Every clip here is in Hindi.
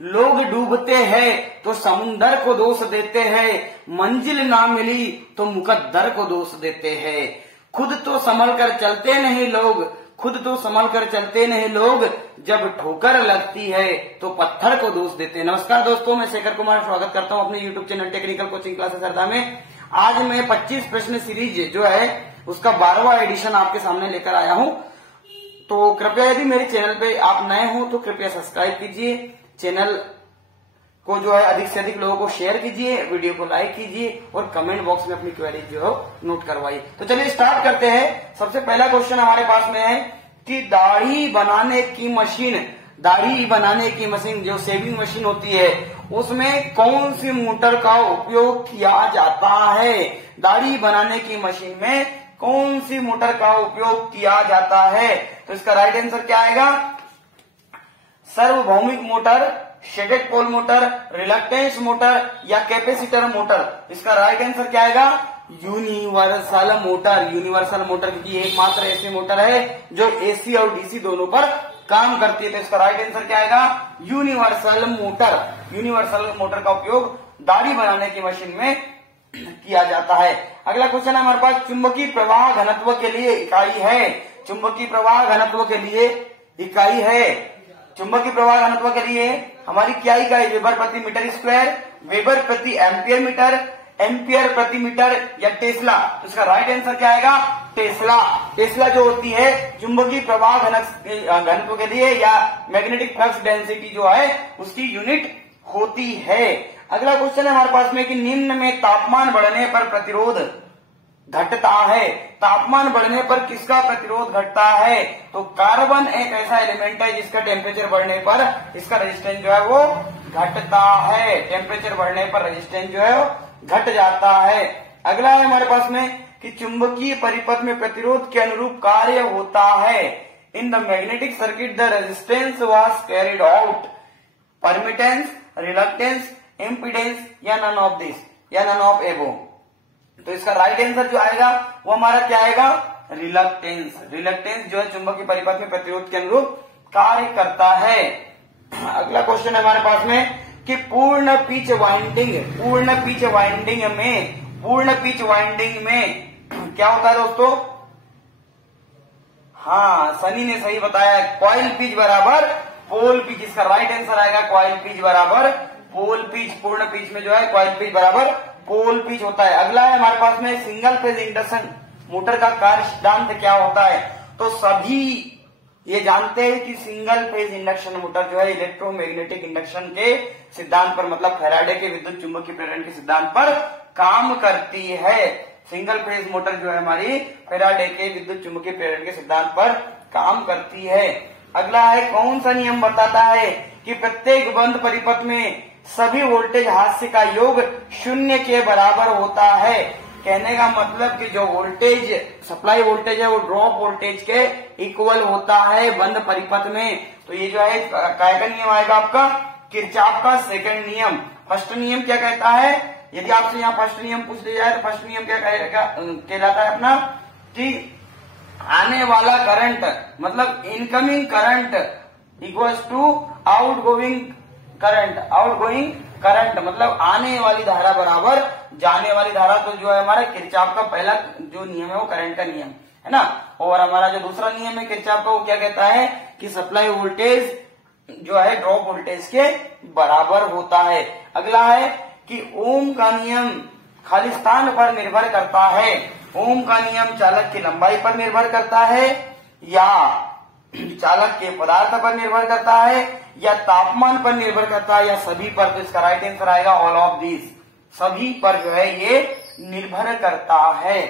लोग डूबते हैं तो समुंदर को दोष देते हैं, मंजिल ना मिली तो मुकद्दर को दोष देते हैं। खुद तो संभल कर चलते नहीं लोग, खुद तो संभल कर चलते नहीं लोग, जब ठोकर लगती है तो पत्थर को दोष देते हैं। नमस्कार दोस्तों, मैं शेखर कुमार स्वागत करता हूं अपने YouTube channel technical coaching classes Harda में। आज मैं 25 प्रश्न सीरीज जो है उसका 12वां एडिशन आपके सामने लेकर आया हूं। तो कृपया यदि मेरे चैनल पे आप नए हो तो कृपया सब्सक्राइब कीजिए, चैनल को जो है अधिक से अधिक लोगों को शेयर कीजिए, वीडियो को लाइक कीजिए और कमेंट बॉक्स में अपनी क्वेरी जो है नोट करवाइए। तो चलिए स्टार्ट करते हैं। सबसे पहला क्वेश्चन हमारे पास में है कि दाढ़ी बनाने की मशीन जो शेविंग मशीन होती है उसमें कौन सी मोटर का उपयोग किया जाता है। दाढ़ी बनाने की मशीन में कौन सी मोटर का उपयोग किया जाता है? तो इसका राइट आंसर क्या आएगा? सार्वभौमिक motor, shaded pole motor, reluctance motor या कैपेसिटर मोटर। इसका राइट आंसर क्या आएगा? Universal motor. यूनिवर्सल मोटर क्योंकि एकमात्र ऐसी मोटर है जो एसी और डीसी दोनों पर काम करती है। तो इसका राइट आंसर क्या आएगा? Universal motor. यूनिवर्सल मोटर का उपयोग दाढ़ी बनाने की मशीन में किया जाता है। अगला क्वेश्चन हमारे पास चुंबकीय प्रवाह घनत्व के लिए इकाई है। चुंबकीय प्रवाह घनत्व के लिए इकाई है। चुंबकीय प्रवाह घनत्व के लिए हमारी क्या इकाई? वेबर प्रति मीटर स्क्वायर, वेबर प्रति एम्पियर मीटर, एम्पियर प्रति मीटर या टेस्ला। तो इसका राइट आंसर क्या आएगा? टेस्ला। टेस्ला जो होती है चुंबकीय प्रवाह घनत्व के लिए या मैग्नेटिक फ्लक्स डेंसिटी जो है उसकी यूनिट होती है। अगला क्वेश्चन है हमारे पास में कि निम्न में तापमान बढ़ने पर प्रतिरोध घटता है। तापमान बढ़ने पर किसका प्रतिरोध घटता है? तो कार्बन एक ऐसा एलिमेंट है जिसका टेम्परेचर बढ़ने पर इसका रेजिस्टेंस जो है वो घटता है। टेम्परेचर बढ़ने पर रेजिस्टेंस जो है वो घट जाता है। अगला है हमारे पास में कि चुंबकीय परिपथ में प्रतिरोध के अनुरूप कार्य होता है। In the magnetic circuit the resistance was carried out, permittance, reluctance, impedance या नन ऑफ दिस या नन ऑफ एबो। तो इसका राइट आंसर जो आएगा वो हमारा क्या आएगा? रिलक्टेंस। रिलक्टेंस जो है चुंबकीय परिपथ में प्रतिरोध के अनुरूप कार्य करता है। अगला क्वेश्चन है हमारे पास में कि पूर्ण पिच वाइंडिंग में क्या होता है दोस्तों? हाँ, सनी ने सही बताया, कॉइल पिच बराबर पोल पिच। इसका राइट आंसर आएगा कॉइल पिच बराबर पोल पिच। पूर्ण पिच में जो है कॉइल पिच बराबर पोल पिच होता है। अगला है हमारे पास में सिंगल फेज इंडक्शन मोटर का कार्य सिद्धांत क्या होता है? तो सभी ये जानते हैं कि सिंगल फेज इंडक्शन मोटर जो है इलेक्ट्रोमैग्नेटिक इंडक्शन के सिद्धांत पर मतलब फैराडे के विद्युत चुंबकीय प्रेरण के सिद्धांत पर काम करती है। सिंगल फेज मोटर जो है हमारी फैराडे के विद्युत चुंबकीय प्रेरण के सिद्धांत पर काम करती है। अगला है कौन सा नियम बताता है कि प्रत्येक बंद परिपथ में सभी वोल्टेज हास्य का योग 0 के बराबर होता है। कहने का मतलब कि जो वोल्टेज सप्लाई वोल्टेज है वो ड्रॉप वोल्टेज के इक्वल होता है बंद परिपथ में। तो ये जो है काय का नियम आएगा आपका? किरचॉफ का सेकंड नियम। फर्स्ट नियम क्या कहता है? यदि आपसे यहाँ फर्स्ट नियम पूछ लिया जाए तो फर्स्ट नियम क्या कहलाता है अपना? कि आने वाला करंट मतलब incoming current equals to outgoing current मतलब आने वाली धारा बराबर जाने वाली धारा। तो जो है हमारा किरचॉफ का पहला जो नियम है वो करंट का नियम है ना। और हमारा जो दूसरा नियम है किरचॉफ का वो क्या कहता है कि सप्लाई वोल्टेज जो है ड्रॉप वोल्टेज के बराबर होता है। अगला है कि ओम का नियम खाली स्थान पर निर्भर करता है। ओम का नियम चालक की लंबाई पर निर्भर करता है या चालक के पदार्थ पर निर्भर करता है या तापमान पर निर्भर करता है या सभी पर? तो इसका राइट आंसर आएगा ऑल ऑफ दिस। सभी पर जो है ये निर्भर करता है।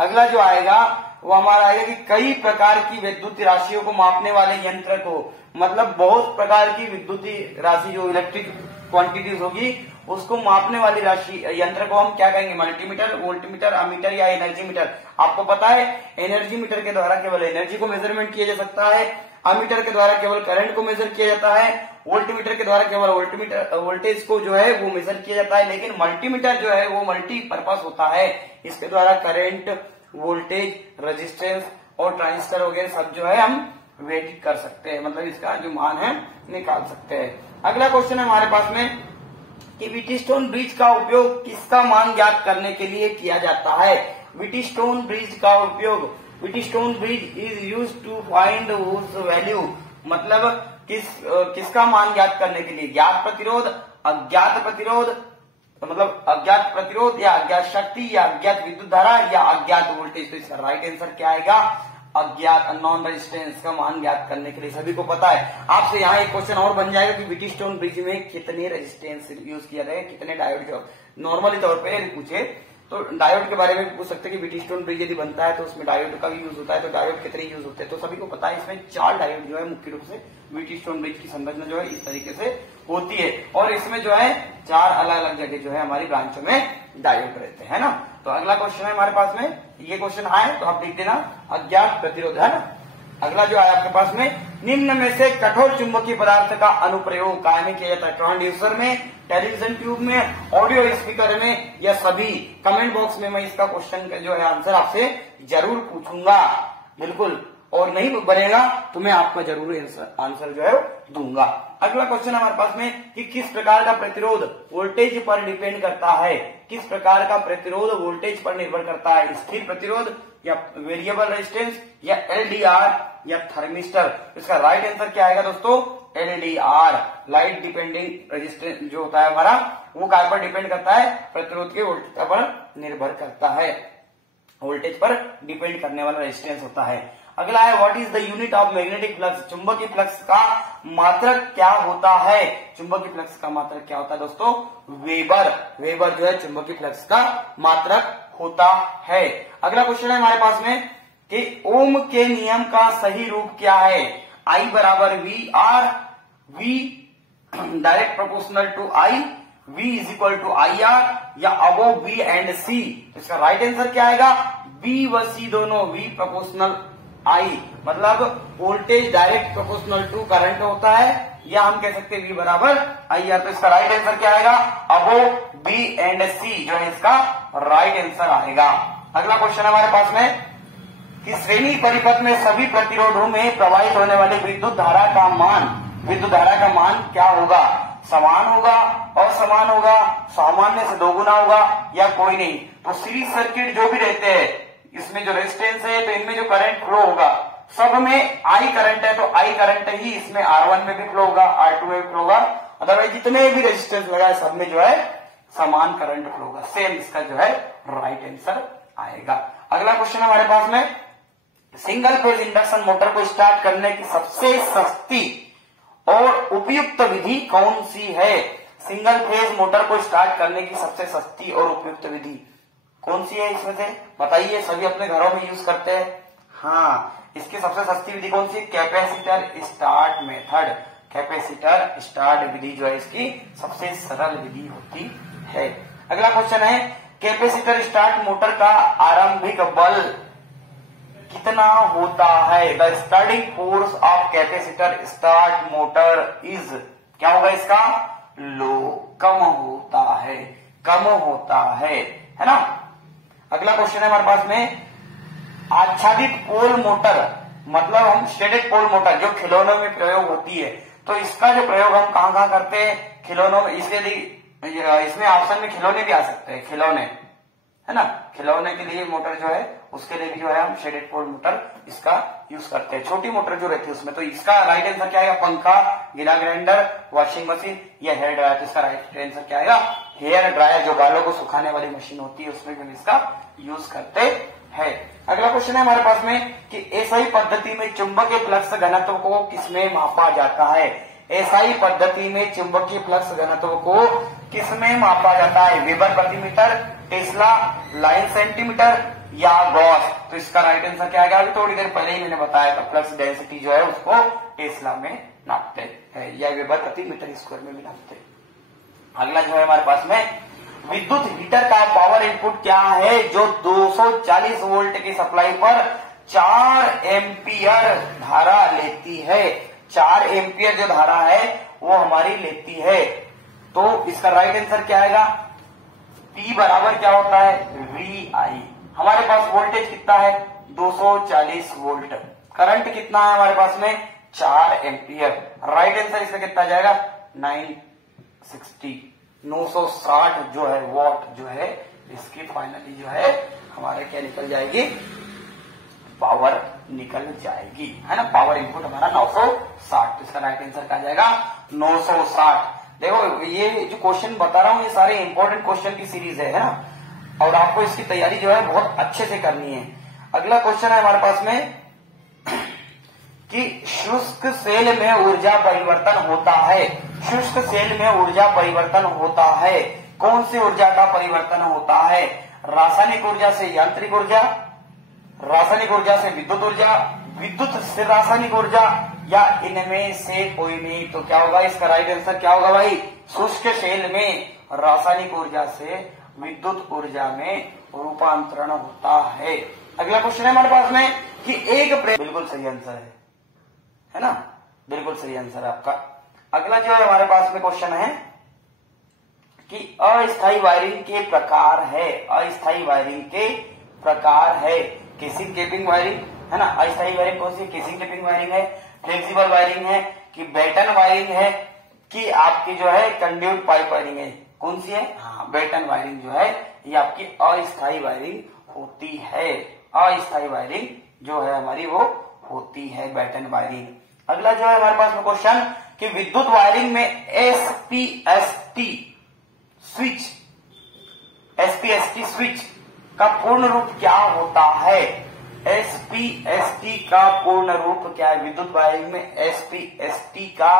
अगला जो आएगा वो हमारा आएगा कि कई प्रकार की विद्युत राशियों को मापने वाले यंत्र को मतलब बहुत प्रकार की विद्युत राशि जो इलेक्ट्रिक क्वांटिटीज होगी उसको मापने वाली राशि यंत्र को हम क्या कहेंगे? मल्टीमीटर, वोल्टमीटर, अमीटर या एनर्जी मीटर। आपको पता है एनर्जी मीटर के द्वारा केवल एनर्जी को मेजरमेंट किया जा सकता है, अमीटर के द्वारा केवल करंट को मेजर किया जाता है, वोल्टमीटर के द्वारा केवल वोल्टेज को जो है वो मेजर किया जाता है। लेकिन मल्टीमीटर जो है वो मल्टीपर्पज होता है। इसके द्वारा करंट, वोल्टेज, रेजिस्टेंस और ट्रांजिस्टर वगैरह सब जो है हम वेट कर सकते हैं, मतलब इसका जो मान है निकाल सकते हैं। अगला क्वेश्चन है हमारे पास में कि व्हीटस्टोन ब्रिज का उपयोग किसका मान ज्ञात करने के लिए किया जाता है। व्हीटस्टोन ब्रिज का उपयोग, Wheatstone bridge is used to find whose value, मतलब किसका मान ज्ञात करने के लिए, ज्ञात प्रतिरोध, अज्ञात प्रतिरोध, मतलब अज्ञात प्रतिरोध या अज्ञात शक्ति या अज्ञात विद्युत धारा या अज्ञात वोल्टेज। तो इसका राइट आंसर क्या आएगा, अज्ञात, नॉन रेजिस्टेंस का मान ज्ञात करने के लिए। सभी को पता है। आपसे यहाँ एक क्वेश्चन और बन जाएगा कि व्हीटस्टोन ब्रिज में कितने रेजिस्टेंस यूज किया गया, कितने डायोड, जो नॉर्मली तौर पर यदि पूछे तो डायोड के बारे में भी पूछ सकते हैं कि व्हीटस्टोन ब्रिज यदि बनता है तो उसमें डायोड का भी यूज होता है, तो डायोड कितने यूज होते हैं। तो सभी को पता है इसमें 4 डायोड जो है मुख्य रूप से व्हीटस्टोन ब्रिज की संरचना जो है इस तरीके से होती है, और इसमें जो है 4 अलग अलग जगह जो है हमारी ब्रांचों में डायोड रहते हैं ना। तो अगला क्वेश्चन है हमारे पास में, ये क्वेश्चन आए तो आप लिख देना अज्ञात प्रतिरोध, है ना। अगला जो है आपके पास में, निम्न में से कठोर चुंबकीय पदार्थ का अनुप्रयोग काय में किया जाता है, ट्रांसड्यूसर में, टेलीविजन ट्यूब में, ऑडियो स्पीकर में, या सभी। कमेंट बॉक्स में मैं इसका क्वेश्चन का जो है आंसर आपसे जरूर पूछूंगा, बिल्कुल, और नहीं बनेगा तो मैं आपका जरूर आंसर जो है दूंगा। अगला क्वेश्चन हमारे पास में कि किस प्रकार का प्रतिरोध वोल्टेज पर डिपेंड करता है, किस प्रकार का प्रतिरोध वोल्टेज पर निर्भर करता है, स्थिर प्रतिरोध या वेरिएबल रेजिस्टेंस या एलडीआर या थर्मिस्टर। इसका राइट आंसर क्या आएगा दोस्तों, एलडीआर, लाइट डिपेंडिंग रेजिस्टेंस जो होता है हमारा, वो काय पर डिपेंड करता है, प्रतिरोध के वोल्टेज पर निर्भर करता है, वोल्टेज पर डिपेंड करने वाला रेजिस्टेंस होता है। अगला है what is the unit of magnetic flux, चुंबकीय फ्लक्स का मात्रक क्या होता है, चुंबकीय फ्लक्स का मात्रक क्या होता है दोस्तों, वेबर, वेबर जो है चुंबकीय फ्लक्स का मात्रक होता है। अगला क्वेश्चन है हमारे पास में कि ओम के नियम का सही रूप क्या है, आई बराबर V R, V direct proportional to I, V is equal to I R, या अबोव B एंड C। इसका राइट आंसर क्या आएगा, B व C दोनों, V प्रोपोर्शनल I, मतलब voltage direct proportional to current होता है, या हम कह सकते हैं V बराबर आई आर। तो इसका राइट आंसर क्या आएगा, अबोव B एंड C जो है इसका राइट आंसर आएगा। अगला क्वेश्चन हमारे पास में कि श्रेणी परिपथ में सभी प्रतिरोधों में प्रवाहित होने वाली विद्युत धारा का मान क्या होगा, समान होगा, असमान होगा, सामान्य से 2 गुना होगा, या कोई नहीं। तो सीरीज सर्किट जो भी रहते हैं, इसमें जो रेजिस्टेंस है तो इनमें जो करंट फ्लो होगा, सब में आई करंट है तो आई करंट ही इसमें R1 में भी फ्लो होगा, R2 में भी फ्लो होगा, अदरवाइज जितने भी रेजिस्टेंस लगा है सब में जो है समान करंट फ्लो होगा। सेम इसका जो है राइट आंसर आएगा। अगला क्वेश्चन हमारे पास में, सिंगल फेज इंडक्शन मोटर को स्टार्ट करने की सबसे सस्ती और उपयुक्त विधि कौन सी है, सिंगल फेज मोटर को स्टार्ट करने की सबसे सस्ती और उपयुक्त विधि कौन सी है, इसमें से बताइए। सभी अपने घरों में यूज करते हैं, हाँ, इसकी सबसे सस्ती विधि कौन सी है, capacitor start method, capacitor start विधि जो है इसकी सबसे सरल विधि होती है। अगला क्वेश्चन है, कैपेसिटर स्टार्ट मोटर का आरंभिक बल कितना होता है, the starting force of capacitor start motor is, क्या होगा इसका, लो, कम होता है, कम होता है ना। अगला क्वेश्चन है हमारे पास में, आच्छादित पोल मोटर, मतलब हम स्टेटेड पोल मोटर जो खिलौनों में प्रयोग होती है, तो इसका जो प्रयोग हम कहाँ करते हैं, खिलौनों में। इसमें ऑप्शन में खिलौने भी आ सकते हैं, खिलौने, है ना, खिलौने के लिए मोटर जो है उसके लिए भी जो है हम शेडेड पोल मोटर इसका यूज करते हैं, छोटी मोटर जो रहती है उसमें। तो इसका राइट आंसर क्या आएगा, पंखा, गीला ग्राइंडर, वॉशिंग मशीन या हेयर ड्रायर। तो इसका राइट आंसर क्या आएगा, हेयर ड्रायर, जो बालों को सुखाने वाली मशीन होती है उसमें भी इसका यूज करते हैं। अगला क्वेश्चन है हमारे पास में कि एसआई पद्धति में चुंबकीय फ्लक्स घनत्व को किसमें मापा जाता है, एसआई पद्धति में चुंबकीय फ्लक्स घनत्व को किसमें मापा जाता है, वेबर प्रति मीटर, टेस्ला, लाइन सेंटीमीटर या गॉस। तो इसका राइट आंसर क्या आएगा, अभी थोड़ी देर पहले ही मैंने बताया था, फ्लक्स डेंसिटी जो है उसको टेस्ला में नापते हैं या वेबर प्रति मीटर स्क्वायर में भी नापते हैं। अगला जो है हमारे पास में, विद्युत हीटर का पावर इनपुट क्या है जो 240 वोल्ट की सप्लाई पर 4 एम्पियर धारा लेती है, 4 एम्पियर जो धारा है वो हमारी लेती है। तो इसका राइट आंसर क्या आएगा, P बराबर क्या होता है, VI। हमारे पास वोल्टेज कितना है, 240 वोल्ट, करंट कितना है हमारे पास में 4 एम्पियर। राइट आंसर इसका कितना आ जाएगा 960 जो है वॉट जो है इसकी फाइनली जो है हमारे क्या निकल जाएगी, पावर निकल जाएगी, है ना। पावर इनपुट हमारा 960, तो इसका राइट आंसर क्या जाएगा 960। देखो ये जो क्वेश्चन बता रहा हूं ये सारे इंपॉर्टेंट क्वेश्चन की सीरीज है ना, और आपको इसकी तैयारी जो है बहुत अच्छे से करनी है। अगला क्वेश्चन है हमारे पास में कि शुष्क सेल में ऊर्जा परिवर्तन होता है। शुष्क सेल में ऊर्जा परिवर्तन होता है, कौन सी ऊर्जा का परिवर्तन होता है? रासायनिक ऊर्जा से यांत्रिक ऊर्जा, रासायनिक ऊर्जा से विद्युत ऊर्जा, विद्युत से रासायनिक ऊर्जा, या इनमें से कोई नहीं। तो क्या होगा इसका राइट आंसर क्या होगा भाई? शुष्क सेल में रासायनिक ऊर्जा से विद्युत ऊर्जा में रूपांतरण होता है। अगला क्वेश्चन है हमारे पास में कि एक बिल्कुल सही आंसर है ना, बिल्कुल सही आंसर है आपका। अगला जो है हमारे पास में क्वेश्चन है कि अस्थायी वायरिंग के प्रकार है। अस्थायी वायरिंग के प्रकार है केसिंग केपिंग वायरिंग, है ना। अस्थायी वायरिंग कौन सी? केसिंग केपिंग वायरिंग है, फ्लेक्सिबल वायरिंग है, कि बेटन वायरिंग है, कि आपकी जो है कंड्यूट पाइप वायरिंग है। कौन सी है? हाँ, बेटन वायरिंग जो है ये आपकी अस्थायी वायरिंग होती है। अस्थायी वायरिंग जो है हमारी वो होती है बेटन वायरिंग। अगला जो है हमारे पास में क्वेश्चन कि विद्युत वायरिंग में एसपीएसटी स्विच का पूर्ण रूप क्या होता है? एसपीएसटी का पूर्ण रूप क्या है? विद्युत वायरिंग में एसपीएसटी का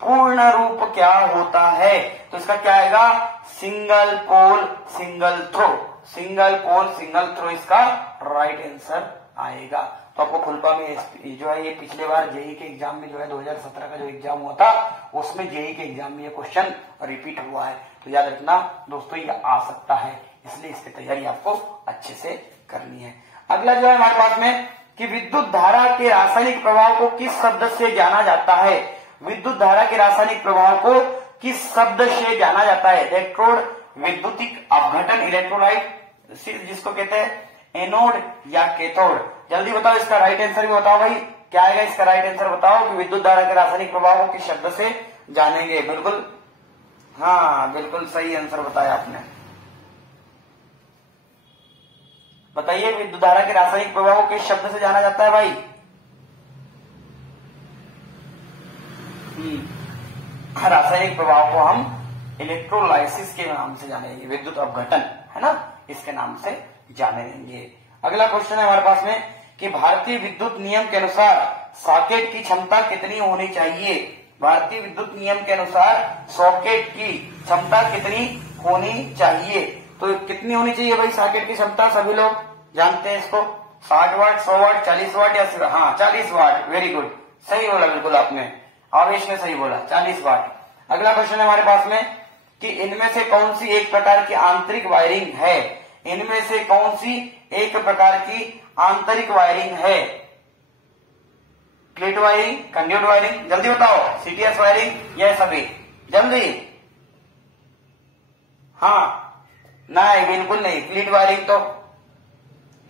पूर्ण रूप क्या होता है? तो इसका क्या आएगा? Single pole single throw. Single pole single throw इसका राइट आंसर आएगा। तो आपको फुलपा में जो है ये पिछले बार जेई के एग्जाम में जो है 2017 का जो एग्जाम हुआ था उसमें जेई के एग्जाम में ये क्वेश्चन रिपीट हुआ है। तो याद रखना दोस्तों ये आ सकता है, इसलिए इसकी तैयारी आपको अच्छे से करनी है। अगला जो है हमारे पास में कि विद्युत धारा के रासायनिक प्रभाव को किस शब्द से जाना जाता है? विद्युत धारा के रासायनिक प्रभाव को किस शब्द से जाना जाता है? इलेक्ट्रोड, विद्युतिक अपघटन, इलेक्ट्रोलाइट जिसको कहते हैं, एनोड या कैथोड। जल्दी बताओ इसका राइट आंसर भी बताओ भाई, क्या आएगा इसका राइट आंसर बताओ कि विद्युत धारा के रासायनिक प्रभाव को किस शब्द से जानेंगे? बिल्कुल हाँ, बिल्कुल सही आंसर बताया आपने। बताइए विद्युत धारा के रासायनिक प्रभाव को किस शब्द से जाना जाता है भाई? रासायनिक प्रभाव को हम इलेक्ट्रोलाइसिस के नाम से जानेंगे, विद्युत अपघटन, है ना, इसके नाम से जानेंगे। अगला क्वेश्चन है हमारे पास में कि भारतीय विद्युत नियम के अनुसार सॉकेट की क्षमता कितनी होनी चाहिए? भारतीय विद्युत नियम के अनुसार सॉकेट की क्षमता कितनी होनी चाहिए? तो कितनी होनी चाहिए भाई सॉकेट की क्षमता? सभी लोग जानते हैं इसको, 60 वाट, 100 वाट, 40 वाट या हाँ 40 वाट। वेरी गुड, सही बोला बिल्कुल आपने, आवेश में सही बोला, 40 वाट। अगला क्वेश्चन है हमारे पास में कि इनमें से कौन सी एक प्रकार की आंतरिक वायरिंग है? इनमें से कौन सी एक प्रकार की आंतरिक वायरिंग है? प्लेट वायरिंग, कंड्यूट वायरिंग, जल्दी बताओ, सीटीएस वायरिंग, यह सभी जल्दी। हाँ, नहीं बिल्कुल नहीं, क्लीट वायरिंग तो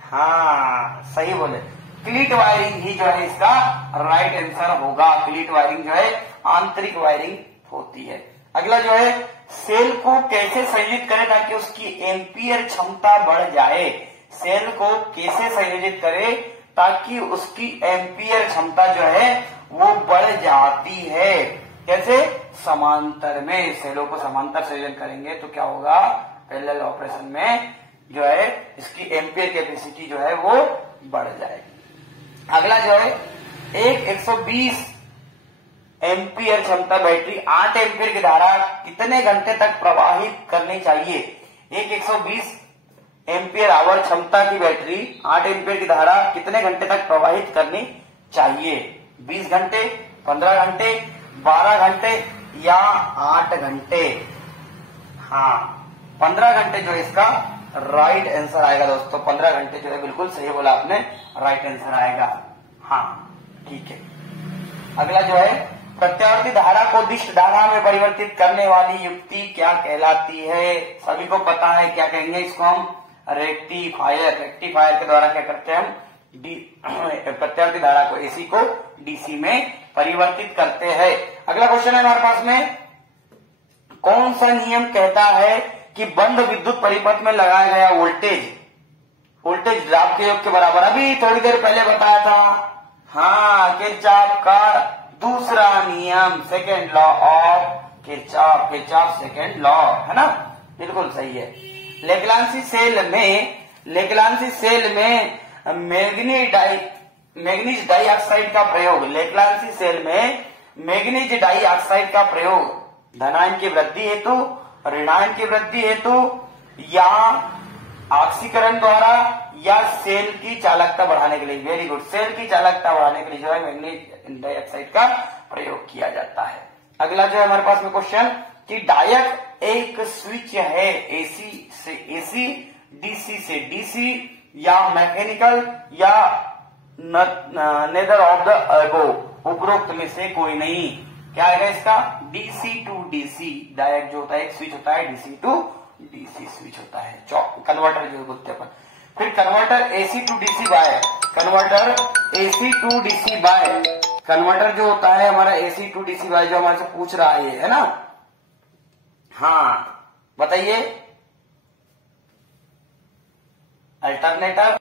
हाँ सही बोले, क्लीट वायरिंग ही जो है इसका राइट आंसर होगा। क्लीट वायरिंग जो है आंतरिक वायरिंग होती है। अगला जो है सेल को कैसे संयोजित करें ताकि उसकी एम्पियर क्षमता बढ़ जाए? सेल को कैसे संयोजित करें ताकि उसकी एम्पियर क्षमता जो है वो बढ़ जाती है? कैसे? समांतर में, सेलों को समांतर संयोजन करेंगे तो क्या होगा? पैरेलल ऑपरेशन में जो है इसकी एम्पियर कैपेसिटी जो है वो बढ़ जाएगी। अगला जो है एक 120 एम्पियर क्षमता बैटरी 8 एम्पियर की धारा कितने घंटे तक प्रवाहित करनी चाहिए? एक 120 एम्पियर आवर क्षमता की बैटरी 8 एम्पियर की धारा कितने घंटे तक प्रवाहित करनी चाहिए? 20 घंटे, 15 घंटे, 12 घंटे या 8 घंटे? हाँ, 15 घंटे जो इसका राइट आंसर आएगा दोस्तों। 15 घंटे जो है बिल्कुल सही बोला आपने, राइट आंसर आएगा। हाँ ठीक है। अगला जो है प्रत्यावर्ती धारा को दिष्ट धारा में परिवर्तित करने वाली युक्ति क्या कहलाती है? सभी को पता है, क्या कहेंगे इसको हम? रेक्टिफायर। रेक्टिफायर के द्वारा क्या करते हैं हम? प्रत्यावर्ती धारा को एसी को डीसी में परिवर्तित करते हैं। अगला क्वेश्चन है हमारे पास में, कौन सा नियम कहता है कि बंद विद्युत परिपथ में लगाया गया वोल्टेज ड्रॉप के योग के बराबर? अभी थोड़ी देर पहले बताया था, हाँ, किरचॉफ का दूसरा नियम, second law of Kirchhoff second law, है ना, बिल्कुल सही है। लेग्रांसी सेल में मैग्नीज डाइऑक्साइड का प्रयोग, लेग्रांसी सेल में मैग्नीज डाइऑक्साइड का प्रयोग धनायन की वृद्धि हेतु, ऋणायन की वृद्धि हेतु, या ऑक्सीकरण द्वारा, या सेल की चालकता बढ़ाने के लिए, वेरी गुड, सेल की चालकता बढ़ाने के लिए जो है मैग्नीज डाइऑक्साइड का प्रयोग किया जाता है। अगला जो है हमारे पास में क्वेश्चन कि डायक एक स्विच है एसी से एसी, डीसी से डीसी, या मैकेनिकल, या नेदर ऑफ द अबो, उपरोक्त में से कोई नहीं। क्या आएगा इसका? DC to DC. डायक जो होता है एक स्विच होता है, डीसी टू डीसी स्विच होता है, कन्वर्टर जो बोलते हैं अपन। फिर converter AC to DC by, converter जो होता है हमारा एसी टू डीसी बाय, जो हमारे से पूछ रहा है ना, हाँ बताइए, अल्टरनेटर